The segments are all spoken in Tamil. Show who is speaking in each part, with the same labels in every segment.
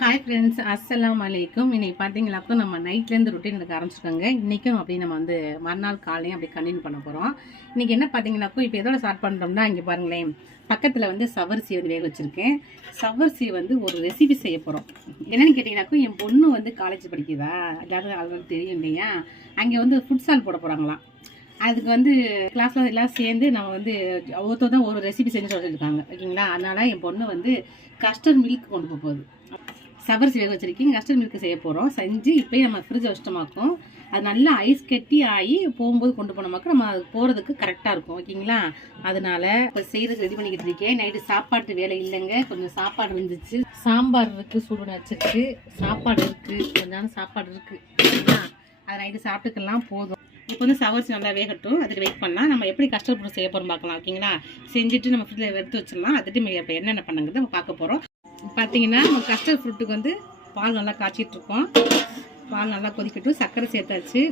Speaker 1: ஹாய் ஃப்ரெண்ட்ஸ் அஸ்ஸலாம் அலைக்கும் இன்னைக்கு பார்த்தீங்களாக்கோ நம்ம நைட்லேருந்து ரொட்டீன் எடுக்க ஆரம்பிச்சிருக்காங்க. இன்றைக்கும் அப்படியே நம்ம வந்து மறுநாள் காலையும் அப்படி கண்டினியூ பண்ண போகிறோம் இன்றைக்கி என்ன பார்த்தீங்கன்னாக்கோ இப்போ எதோட ஸ்டார்ட் பண்ணுறோம்னா இங்கே பாருங்களேன். பக்கத்தில் வந்து சவரிசி வந்து வேக வச்சுருக்கேன். சவரிசி வந்து ஒரு ரெசிபி செய்ய போகிறோம் என்னென்னு கேட்டிங்கனாக்கோ என் பொண்ணு வந்து காலேஜ் படிக்குதா? எல்லாரும் ஆல்ரெடி தெரியும் இல்லையா? அங்கே வந்து ஃபுட்ஸால் போட போகிறாங்களாம் அதுக்கு வந்து கிளாஸில் எல்லாம் சேர்ந்து நம்ம வந்து ஒவ்வொருத்தர் தான் ஒரு ரெசிபி செஞ்சு சொல்லியிருக்காங்க ஓகேங்களா? அதனால என் பொண்ணு வந்து கஸ்டர்ட் மில்க் கொண்டு போக போகுது. சவரிசி வேக வச்சிருக்கீங்க கஸ்டர்ட் மில்க் செய்ய போகிறோம் செஞ்சு இப்போயே நம்ம ஃப்ரிட்ஜ் வச்சிட்டோமாக்கும். அது நல்லா ஐஸ் கட்டி ஆகி போகும்போது கொண்டு போனோமாக்கும் நம்ம அது போகிறதுக்கு கரெக்டாக இருக்கும். ஓகேங்களா? அதனால இப்போ செய்கிறது ரெடி பண்ணிக்கிட்டு இருக்கேன். நைட்டு சாப்பாட்டு வேலை இல்லைங்க. கொஞ்சம் சாப்பாடு வந்துச்சு சாம்பார் இருக்குது சூடு பண்ணி வச்சிருக்கு. சாப்பாடு இருக்குது கொஞ்சம் சாப்பாடு இருக்குது அதை நைட்டு சாப்பிட்டுக்கெல்லாம் போதும். இப்போ வந்து சவரிசி நல்லா வேகட்டும். அதுக்கு வெயிட் பண்ணலாம். நம்ம எப்படி கஷ்டப்பட்டு செய்ய போகிறோம் பார்க்கலாம் ஓகேங்களா செஞ்சுட்டு நம்ம ஃப்ரிட்ஜில் எடுத்து வச்சிடலாம். அதுட்டு நம்ம இப்போ என்னென்ன பண்ணுங்கிறத நம்ம பார்க்க போகிறோம் பார்த்தீங்கன்னா நம்ம கஸ்டர்ட் ஃப்ரூட்டுக்கு வந்து பால் நல்லா காய்ச்சிட்ருக்கோம் பால் நல்லா கொதிக்கட்டும். சர்க்கரை சேர்த்தாச்சு.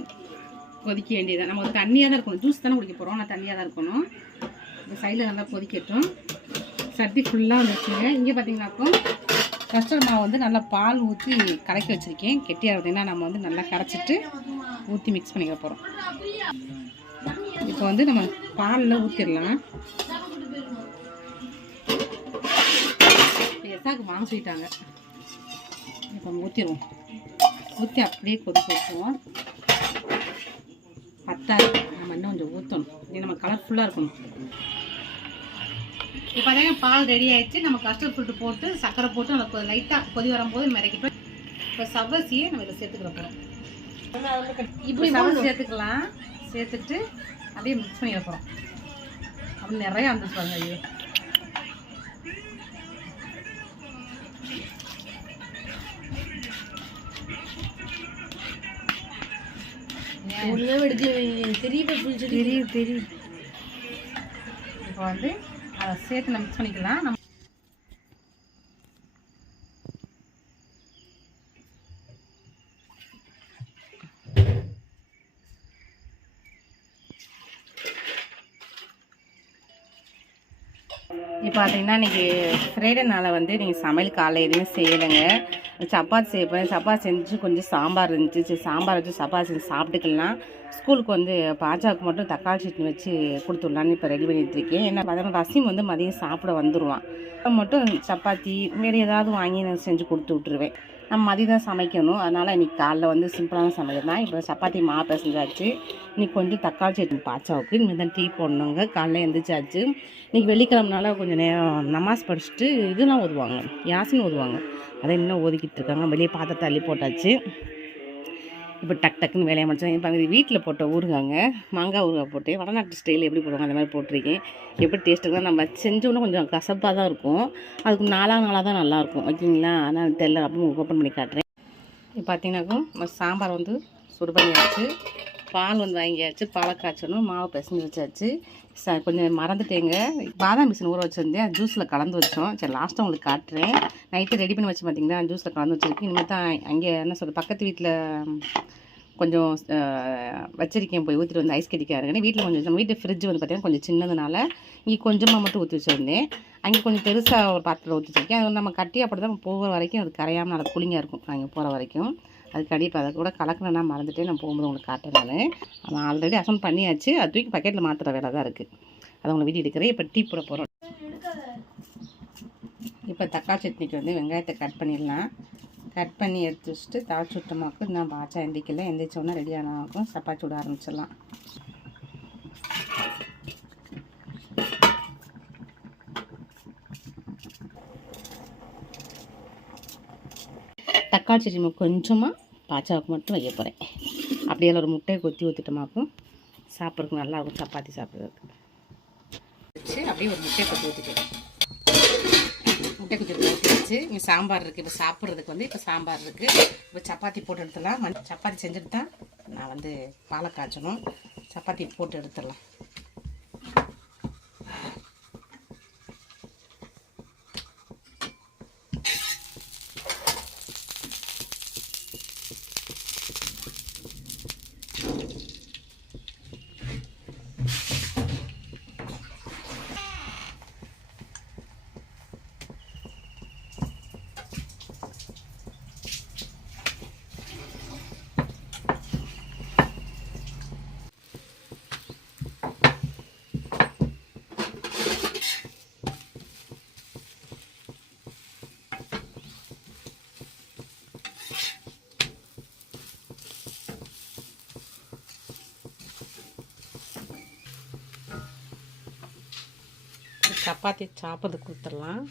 Speaker 1: கொதிக்க வேண்டியதாக நம்ம தண்ணியாக தான் இருக்கணும். ஜூஸ் தானே குடிக்க போகிறோம் ஆனால் தண்ணியாக தான் இருக்கணும். இந்த சைடில் நல்லா கொதிக்கட்டும். சட்டி ஃபுல்லாக வந்துச்சுங்க இங்கே பார்த்தீங்கன்னாக்கோ கஸ்டர்ட் மாவு வந்து நல்லா பால் ஊற்றி கலக்கி வச்சுருக்கேன். கெட்டியாக இருந்தீங்கன்னா நம்ம வந்து நல்லா கரைச்சிட்டு ஊற்றி மிக்ஸ் பண்ணிக்க போகிறோம் இப்போ வந்து நம்ம பாலில் ஊற்றிடலாம் எசாக்கு வாங்க சொல்லிட்டாங்க. இப்போ ஊற்றிடுவோம் ஊற்றி அப்படியே கொதிக்க வச்சுருவோம். பத்தாயிரம் நம்ம இன்னும் கொஞ்சம் ஊற்றணும் இது நம்ம கலர்ஃபுல்லாக இருக்கணும். இப்போ அதே பால் ரெடி ஆயிடுச்சு. நம்ம கஸ்டர்ட் ஃப்ரூட்டு போட்டு சர்க்கரை போட்டு நம்ம லைட்டாக கொதி வரும்போது மிதக்கிட்டோம் இப்போ சவ்வரிசியை நம்ம இதில் சேர்த்துக்கிற போகிறோம் இப்படி சவரிசி சேர்த்துக்கலாம். சேர்த்துட்டு அப்படியே மிக்ஸ் பண்ணி வைப்போம் அப்படி நிறையா வந்துச்சு பாருங்க ஐயோ. தெரியும் தெரியும் இப்போ வந்து சேர்த்து நம்ம மிக்ஸ் பண்ணிக்கலாம். நம்ம இப்போ பார்த்தீங்கன்னா இன்றைக்கி ஃப்ரைடேனால வந்து நீங்கள் சமையல் காலை எதுவுமே செய்யலைங்க. சப்பாத்தி செய்ய போகிறேன் சப்பாத்தி செஞ்சு கொஞ்சம் சாம்பார் இருந்துச்சு. சரி சாம்பார் வச்சு சப்பாத்தி செஞ்சு சாப்பிட்டுக்கலாம். ஸ்கூலுக்கு வந்து பாஜாவுக்கு மட்டும் தக்காளி சட்னி வச்சு கொடுத்துடலான்னு இப்போ ரெடி பண்ணிட்டு இருக்கேன். ஏன்னா பார்த்தா ரசிம் வந்து மதியம் சாப்பிட வந்துடுவான் மட்டும் சப்பாத்தி வேறு ஏதாவது வாங்கி நான் செஞ்சு கொடுத்து விட்ருவேன் நம்ம மதியம் தான் சமைக்கணும். அதனால் இன்றைக்கி காலைல வந்து சிம்பிளான சமையல் தான். இப்போ சப்பாத்தி மா பிசைஞ்சாச்சு. இன்றைக்கி கொஞ்சம் தக்காளி சட்னி பாச்சாவுக்கு இனிமேல் தான் டீ போடணுங்க. காலைல எழுந்திரிச்சாச்சு இன்றைக்கி வெள்ளிக்கிழமனால கொஞ்சம் நேரம் நமாஸ் படிச்சுட்டு இதெல்லாம் ஓதுவாங்க. யாசின் ஓதுவாங்க. அதை இன்னும் ஓதிக்கிட்டு இருக்காங்க. வெளியே பாத்திரத்தை அள்ளி போட்டாச்சு. இப்போ டக் டக்குன்னு வேலையை முடிச்சேன். இப்போ இது வீட்டில் போட்ட ஊறுகாங்க மாங்காய் ஊறுகாய் போட்டு வடநாட்டு ஸ்டைல் எப்படி போடுவாங்க அந்த மாதிரி போட்டிருக்கேன். எப்படி டேஸ்ட்டு நம்ம செஞ்சோன்னா கொஞ்சம் கசப்பாக தான் இருக்கும். அதுக்கு நாளாக நாளாக தான் நல்லாயிருக்கும் ஓகேங்களா? ஆனால் தெரியல அப்படின்னு ஓப்பன் பண்ணி காட்டுறேன். இப்போ பார்த்தீங்கன்னாக்கும் சாம்பார் வந்து சுடு பண்ணியாச்சு பால் வந்து வாங்கியாச்சு. பாலை காய்ச்சணும். மாவு பிசைஞ்சு வச்சாச்சு. ச கொஞ்சம் மறந்துட்டேங்க. பாதாம் மிஷின் ஊற வச்சுருந்தேன். ஜூஸில் கலந்து வச்சோம். சரி லாஸ்ட்டாக உங்களுக்கு காட்டுறேன். நைட்டு ரெடி பண்ணி வச்சு பார்த்தீங்கன்னா ஜூஸில் கலந்து வச்சுருக்கேன். இனிமேல் தான் அங்கே என்ன சொல்கிறது பக்கத்து வீட்டில் கொஞ்சம் வச்சிருக்கேன் போய். ஊற்றிட்டு வந்து ஐஸ் கட்டிக்காருங்க வீட்டில் கொஞ்சம் நம்ம வீட்டு ஃப்ரிட்ஜ் வந்து பார்த்தீங்கன்னா கொஞ்சம் சின்னதுனால இங்கே கொஞ்சமாக மட்டும் ஊற்றி வச்சுருந்தேன். அங்கே கொஞ்சம் பெருசாக ஒரு பாத்திரத்தில் ஊற்றி வச்சுருக்கேன். அது நம்ம கட்டி அப்படி தான் போகிற வரைக்கும் அது கரையாமல் நல்லா கூலிங்காக இருக்கும். அங்கே போகிற வரைக்கும். அதுக்கு அடி இப்போ அதை கூட கலக்கணும்னா மறந்துட்டே நான் போகும்போது உங்களுக்கு காட்டுறேன் நான். அவன் ஆல்ரெடி அசன் பண்ணியாச்சு. அது தூக்கி பக்கெட்டில் மாற்றுற வேலை தான் இருக்குது அதை உங்களுக்கு வீட்டு எடுக்கிறேன். இப்போ டீ போட போகிறோம் இப்போ தக்காளி சட்னிக்கு வந்து வெங்காயத்தை கட் பண்ணிடலாம். கட் பண்ணி எடுத்து வச்சுட்டு தாளிச்சு விட்டோமாக்கும் நான் பாச்சா எந்திக்கல. எந்திரிச்சோன்னா ரெடி ஆனாக்கும் சப்பாத்தி விட ஆரம்பிச்சிடலாம். தக்காளி சட்னி கொஞ்சமாக பாச்சாவுக்கு மட்டும் வைக்க போகிறேன் அப்படியே ஒரு முட்டையை கொத்தி ஊற்றிட்டோமாக்கும் சாப்பிட்றதுக்கு நல்லா இருக்கும் சப்பாத்தி சாப்பிட்றதுக்கு. வச்சு அப்படியே ஒரு முட்டையை கொத்தி ஊற்றிக்கிறேன் முட்டை கொத்தி ஊற்றி வச்சு இங்கே சாம்பார் இருக்குது இப்போ சாப்பிட்றதுக்கு வந்து இப்போ சாம்பார் இருக்குது இப்போ சப்பாத்தி போட்டு எடுத்துடலாம். மண் சப்பாத்தி செஞ்சுட்டு தான் நான் வந்து பாலை காய்ச்சணும். சப்பாத்தி போட்டு எடுத்துடலாம். சப்பாத்தி சாப்பிட்றது கொடுத்துடலாம்.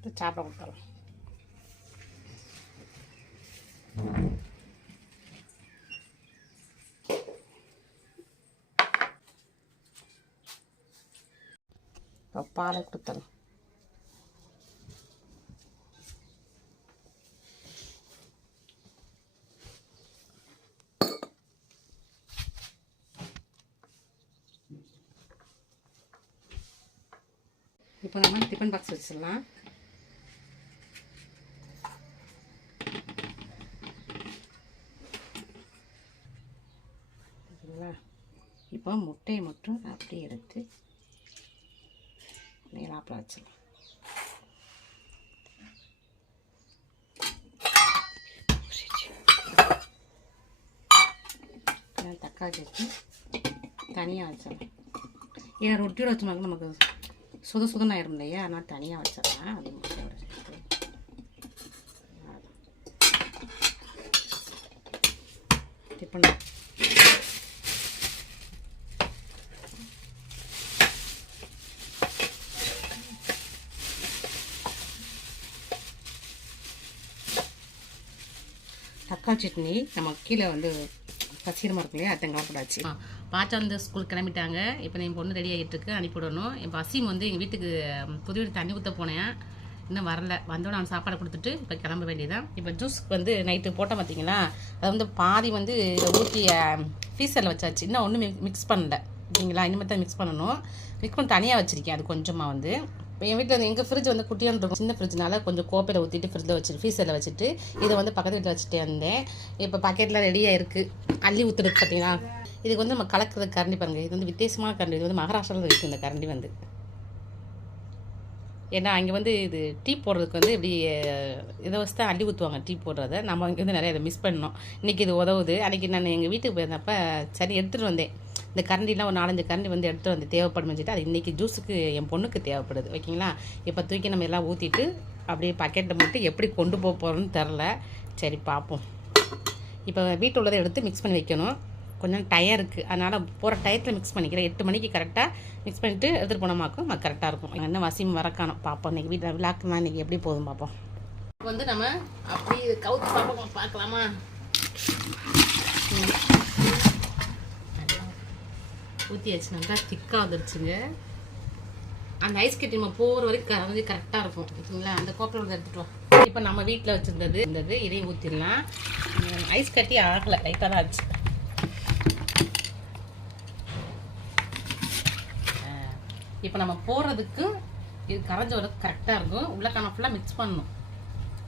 Speaker 1: இது சாப்பிட கொடுத்துடலாம். பாலை கொடுத்துடலாம். இப்போ நம்ம டிஃபன் பாக்ஸ் வச்சிடலாம். இப்போ முட்டையை மட்டும் அப்படியே எடுத்து மேலாப்பில் வச்சிடலாம். தக்காளி வச்சு தனியாக வச்சிடலாம். ஏன்னா ரொட்டியோட வச்சோம்னாக்க நமக்கு சுத சுதன் ஆயிரும் இல்லையா அதனால் தனியாக வச்சிடலாம் அது முட்டையோட சேர்த்து டிஃபன். தக்காளி சட்னி நம்ம கீழே வந்து பசீரமாக இருக்கு இல்லையா அத்தங்காய் கலப்படாச்சு பாச்சா வந்து ஸ்கூல் கிளம்பிட்டாங்க. இப்போ என் பொண்ணு ரெடி ஆகிட்டு இருக்கு. அனுப்பிவிடணும். என் அசீம் வந்து எங்கள் வீட்டுக்கு புது வீடு தண்ணி ஊற்ற போனேன். இன்னும் வரல. வந்தோடனே நான் சாப்பாடு கொடுத்துட்டு இப்போ கிளம்ப வேண்டியதான் இப்போ ஜூஸ்க்கு வந்து நைட்டு போட்டேன் பார்த்தீங்களா அதை வந்து பாதி வந்து ஊற்றி ஃபீஸரில் வச்சாச்சு. இன்னும் ஒன்றும் மிக்ஸ் பண்ணல. ஓகேங்களா இனிமேல் தான் மிக்ஸ் பண்ணணும். மிக்ஸ் பண்ணி தனியாக வச்சுருக்கேன். அது கொஞ்சமாக வந்து. என் வீட்டில் எங்கள் ஃப்ரிட்ஜ் வந்து குட்டியான இருக்கும் சின்ன ஃப்ரிட்ஜ்னால கொஞ்சம் கோப்பையில் ஊற்றிட்டு ஃப்ரிட்ஜில் வச்சுட்டு ஃப்ரீசரில் வச்சுட்டு இதை வந்து பக்கத்து வீட்டில் வச்சுட்டே இருந்தேன். இப்போ பாக்கெட்டில் ரெடியாக இருக்குது அள்ளி ஊற்றுறது பார்த்தீங்களா இதுக்கு வந்து நம்ம கலக்கிறது கரண்டி பாருங்கள் இது வந்து வித்தியாசமான கரண்டி. இது வந்து மகாராஷ்டிராவில் இருக்குது இந்த கரண்டி வந்து. ஏன்னா அங்கே வந்து இது டீ போடுறதுக்கு வந்து இப்படி இதை வச்சு தான் அள்ளி ஊற்றுவாங்க டீ போடுறத. நம்ம இங்கே வந்து நிறைய இதை மிஸ் பண்ணோம். இன்றைக்கி இது உதவுது. அன்றைக்கி நான் எங்கள் வீட்டுக்கு போயிருந்தப்போ சரி எடுத்துகிட்டு வந்தேன். இந்த கரண்டிலாம் ஒரு நாலஞ்சு கரண்டி வந்து எடுத்துகிட்டு வந்து தேவைப்படும் சொல்லிட்டு அது இன்றைக்கி ஜூஸுக்கு என் பொண்ணுக்கு தேவைப்படுது ஓகேங்களா இப்போ தூக்கி நம்ம எல்லாம் ஊற்றிட்டு அப்படியே பாக்கெட்டில் மட்டும் எப்படி கொண்டு போக போகிறோன்னு தெரில சரி பார்ப்போம் இப்போ வீட்டில் உள்ளதை எடுத்து மிக்ஸ் பண்ணி வைக்கணும். கொஞ்சம் டயம் இருக்குது அதனால் போகிற டயத்தில் மிக்ஸ் பண்ணிக்கிறேன். எட்டு மணிக்கு கரெக்டாக மிக்ஸ் பண்ணிவிட்டு எடுத்துகிட்டு போனோமாக்கும் அது கரெக்டாக இருக்கும். என்ன வசியம் வரக்கானோம் பார்ப்போம் இன்றைக்கி வீட்டில் விழாக்குனா இன்றைக்கி எப்படி போதும் பார்ப்போம் இப்போ வந்து நம்ம அப்படி கவுத்து பார்ப்போம் பார்க்கலாமா? ஊற்றியாச்சு நல்லா திக்காக வந்துருச்சுங்க. அந்த ஐஸ் கட்டி நம்ம போகிற வரைக்கும் கரைஞ்சி கரெக்டாக இருக்கும். ஓகேங்களா அந்த கோப்பில் வந்து எடுத்துகிட்டு இப்போ நம்ம வீட்டில் வச்சுருந்தது இருந்தது இதையும் ஊற்றிடலாம் ஐஸ் கட்டி ஆகலை லைட்டாக தான் ஆச்சு. இப்போ நம்ம போடுறதுக்கு இது கரைஞ்ச வரைக்கும் கரெக்டாக இருக்கும். உள்ளக்கான ஃபுல்லாக மிக்ஸ் பண்ணணும்.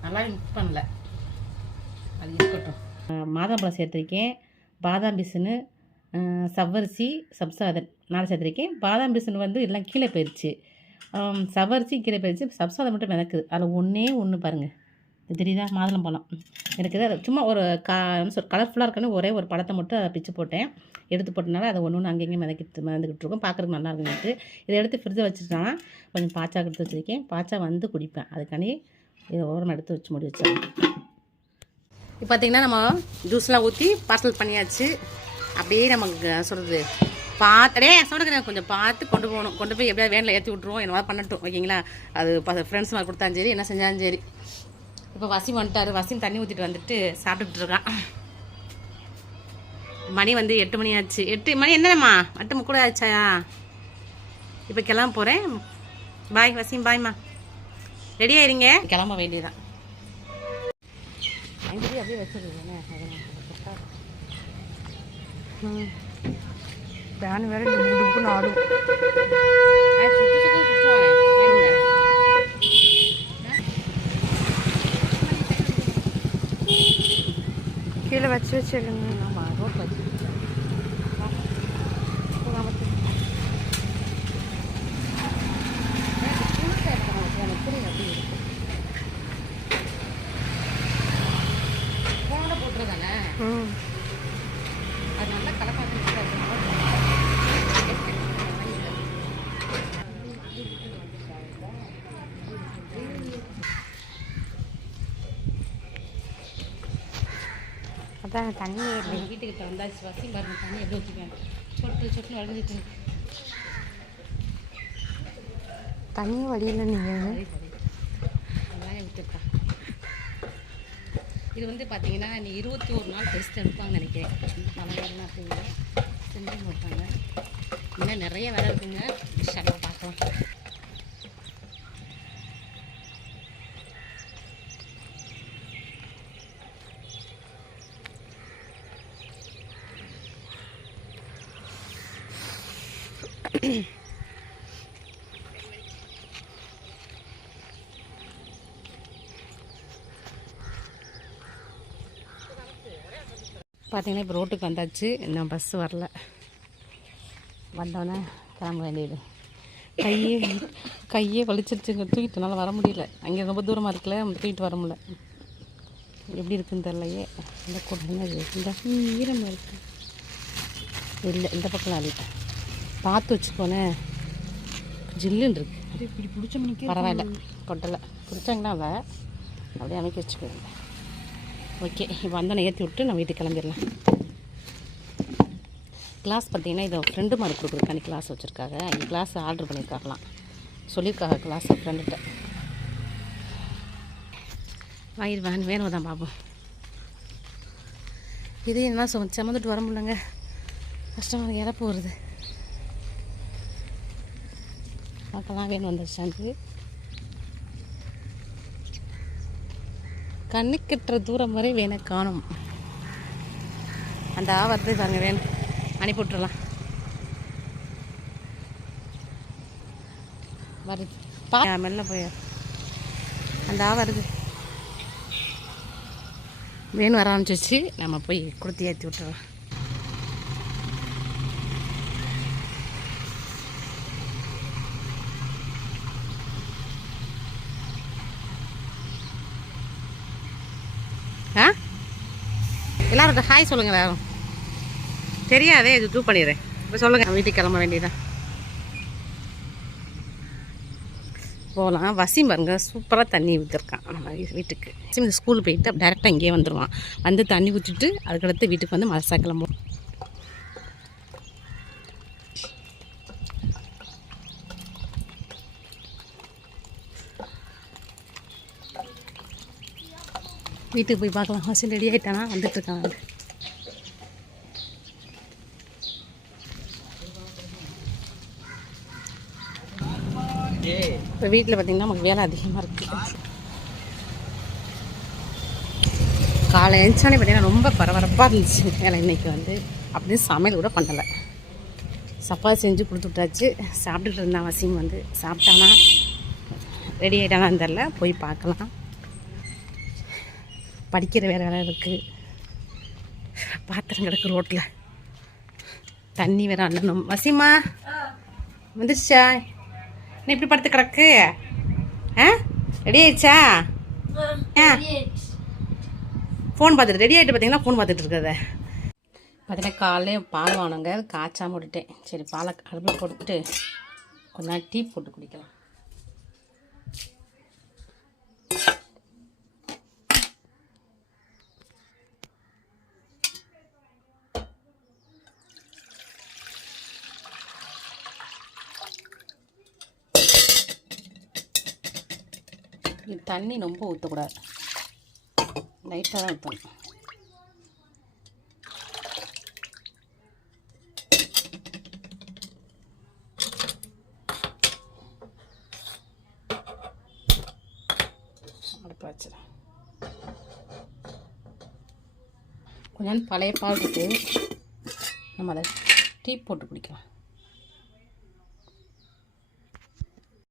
Speaker 1: நல்லா மிக்ஸ் பண்ணல. அது இருக்கட்டும். மாதாம்பழம் சேர்த்துருக்கேன். பாதாம் பிசுன்னு சவ்வரிசி சப்சாதன் நாலு சேர்த்துருக்கேன். பாதாம் பிசுன்னு வந்து எல்லாம் கீழே போயிடுச்சு சவரிசி சவ்வரிசி கீழே போயிடுச்சு சப்சாதம் மட்டும் மிதக்குது அதில் ஒன்றே ஒன்று பாருங்கள் தெரியுதா? மாதுளம் மாதுளம்பழம் எனக்கு அது சும்மா ஒரு கா கலர்ஃபுல்லாக இருக்குன்னு ஒரே ஒரு பழத்தை மட்டும் அதை பிச்சு போட்டேன். எடுத்து போட்டனால அதை ஒன்று ஒன்று அங்கேயும் மிதக்கிட்டு மிதந்துக்கிட்டு இருக்கும் பார்க்குறதுக்கு நல்லா எனக்கு இதை எடுத்து ஃப்ரிட்ஜை வச்சுட்டேன்னா கொஞ்சம் பாச்சா எடுத்து வச்சுருக்கேன். பாச்சா வந்து குடிப்பேன். அதுக்காண்டி இதை ஓரம் எடுத்து வச்சு முடி வச்சேன் இப்போ பார்த்தீங்கன்னா நம்ம ஜூஸ்லாம் ஊற்றி பார்சல் பண்ணியாச்சு. அப்படியே நமக்கு சொல்கிறது பார்த்துடே சொல்கிறேன் கொஞ்சம் பார்த்து கொண்டு போகணும். கொண்டு போய் எப்படியா வேனில் ஏற்றி விட்ருவோம் என்ன பண்ணட்டும் ஓகேங்களா? அது ஃப்ரெண்ட்ஸ் மாதிரி கொடுத்தாலும் சரி என்ன செஞ்சாலும் சரி. இப்போ வசிம் வந்துட்டாரு. வசிம் தண்ணி ஊற்றிட்டு வந்துட்டு சாப்பிட்டுட்டு இருக்கான். மணி வந்து எட்டு மணி ஆச்சு. எட்டு மணி என்னம்மா எட்டு கூட ஆச்சாயா? இப்போ கிளம்ப போகிறேன் பாய் வசிம். பாய்மா ரெடி ஆயிருங்க? கிளம்ப வேண்டியதான் அப்படியே வச்சிருக்கேன்
Speaker 2: டுப்புன்னு ஆடும்.
Speaker 1: சுற்றி சுற்றி சுற்றுவாங்க
Speaker 2: கீழே வச்சு வச்சு எழுங்க
Speaker 1: ஆமாம் ரோட்டில் வச்சு.
Speaker 2: ம்
Speaker 1: அது நல்லா கலக்காட்டு
Speaker 2: அதான் தண்ணி இல்லை
Speaker 1: வீட்டுக்கிட்ட வந்தாச்சு வசி பாருங்க தண்ணி எப்படி வச்சுக்கேன் சொட்டு சொட்டு வளர்ந்துட்டு
Speaker 2: தண்ணி வழியில் நீங்கள்
Speaker 1: வெங்காயம் விட்டுருக்கேன் இது வந்து பார்த்தீங்கன்னா நீ இருபத்தி ஒரு நாள் டெஸ்ட் எடுப்பாங்கன்னு நினைக்கிறேன். மலையாளம் அப்படிங்கிற. செஞ்சு கொடுத்தாங்க இன்னும் நிறைய வேலை இருக்குங்க. ஷாலாக பார்க்கலாம். பார்த்தீங்கன்னா இப்போ ரோட்டுக்கு வந்தாச்சு. இன்னும் பஸ் வரல. வந்தோடனே கிளம்ப வேண்டியது. கையே கையே வலிச்சிருச்சுங்க. தூக்கிட்டனால வர முடியல. அங்கே ரொம்ப தூரமாக இருக்குல்ல தூக்கிட்டு வர முடியல. எப்படி இருக்குன்னு தெரிலையே இந்த கூட என்னது இந்த ஈரமாக இருக்கு. இல்லை இந்த பக்கம் இல்லை. பார்த்து வச்சுக்கோனே. ஜில்லுன்னு இருக்கு.
Speaker 2: இப்படி பிடிச்ச மணிக்கு
Speaker 1: பரவாயில்ல. கொட்டலை. பிடிச்சாங்கன்னா அதை அப்படியே அமைக்க வச்சுக்கோங்க. ஓகே இப்போ வந்தோடனே ஏற்றி விட்டு நான் வீட்டுக்கு கிளம்பிடலாம். கிளாஸ் பார்த்தீங்கன்னா இதை ஃப்ரெண்டு மாதிரி கொடுக்குறக்காண்டி கிளாஸ் வச்சுருக்காங்க. இந்த கிளாஸ் ஆர்டர் பண்ணியிருக்காங்களாம். சொல்லியிருக்காங்க கிளாஸ் ஃப்ரெண்டுகிட்ட வயிறு வேன் வேணும் தான் பாபு. இது என்ன சொ சமந்துட்டு வர முடியலங்க. கஷ்டமாக இறப்பு வருது. பார்க்கலாம் வேணும் வந்துருச்சான்ட்டு. கண்ணு கட்டுற தூரம் வரை வேணை காணும். அந்த ஆ வருது பாருங்க வேணும். அனுப்பி விட்டுறலாம் வருது பா மெல்ல போய் அந்த ஆவருது வருது வேணும் வர ஆரம்பிச்சிச்சு நம்ம போய் கொடுத்து ஏற்றி விட்டுறோம் ஆ எல்லாருக்கும் ஹாய் சொல்லுங்க எல்லாரும். தெரியாதே இது தூ பண்ணிடுறேன். இப்போ சொல்லுங்கள் வீட்டுக்கு கிளம்ப வேண்டியதான் போகலாம் வசீம் பாருங்க சூப்பராக தண்ணி ஊற்றிருக்கான் வீட்டுக்கு. வசீம் இந்த ஸ்கூல் போயிட்டு டேரெக்டாக இங்கேயே வந்துடுவான் வந்து தண்ணி ஊற்றிட்டு அதுக்கடுத்து வீட்டுக்கு வந்து மலசா கிளம்புவோம் வீட்டுக்கு போய் பார்க்கலாம். ஹாஸ்டல் ரெடி ஆகிட்டானா வந்துட்டுருக்கான். வந்து இப்போ வீட்டில் பார்த்தீங்கன்னா நமக்கு வேலை அதிகமாக இருக்குது காலை எழுந்தானே பார்த்தீங்கன்னா ரொம்ப பரபரப்பாக இருந்துச்சு வேலை இன்னைக்கு வந்து. அப்படின்னு சமையல் கூட பண்ணலை. சப்பாத்தி செஞ்சு கொடுத்து விட்டாச்சு. சாப்பிட்டுட்டு இருந்தான் வசியம் வந்து சாப்பிட்டானா? ரெடி ஆகிட்டானான்னு தெரில போய் பார்க்கலாம். படிக்கிற வேலை வேலை இருக்குது பாத்திரம் கிடக்கு ரோட்டில் தண்ணி வேற அண்ணனும் வசிமா வந்துருச்சா? என்ன இப்படி படுத்து கிடக்கு? ஆ? ரெடி ஆயிடுச்சா? ஆ ஃபோன் பார்த்துட்டு ரெடி ஆகிட்டு பார்த்தீங்கன்னா ஃபோன் பார்த்துட்டு இருக்கிறத. பார்த்தீங்கன்னா காலையிலே பால் வாங்கினங்க. காய்ச்சாம விட்டுட்டேன். சரி பாலை அடுப்பில் போட்டுட்டு கொஞ்ச நேரம் டீ போட்டு குடிக்கலாம் இது தண்ணி ரொம்ப ஊற்றக்கூடாது லைட்டாக தான் ஊற்றணும் அடுப்பு கொஞ்சம் பழைய பால் இருக்கு. நம்ம அதை டீ போட்டு குடிக்கலாம்.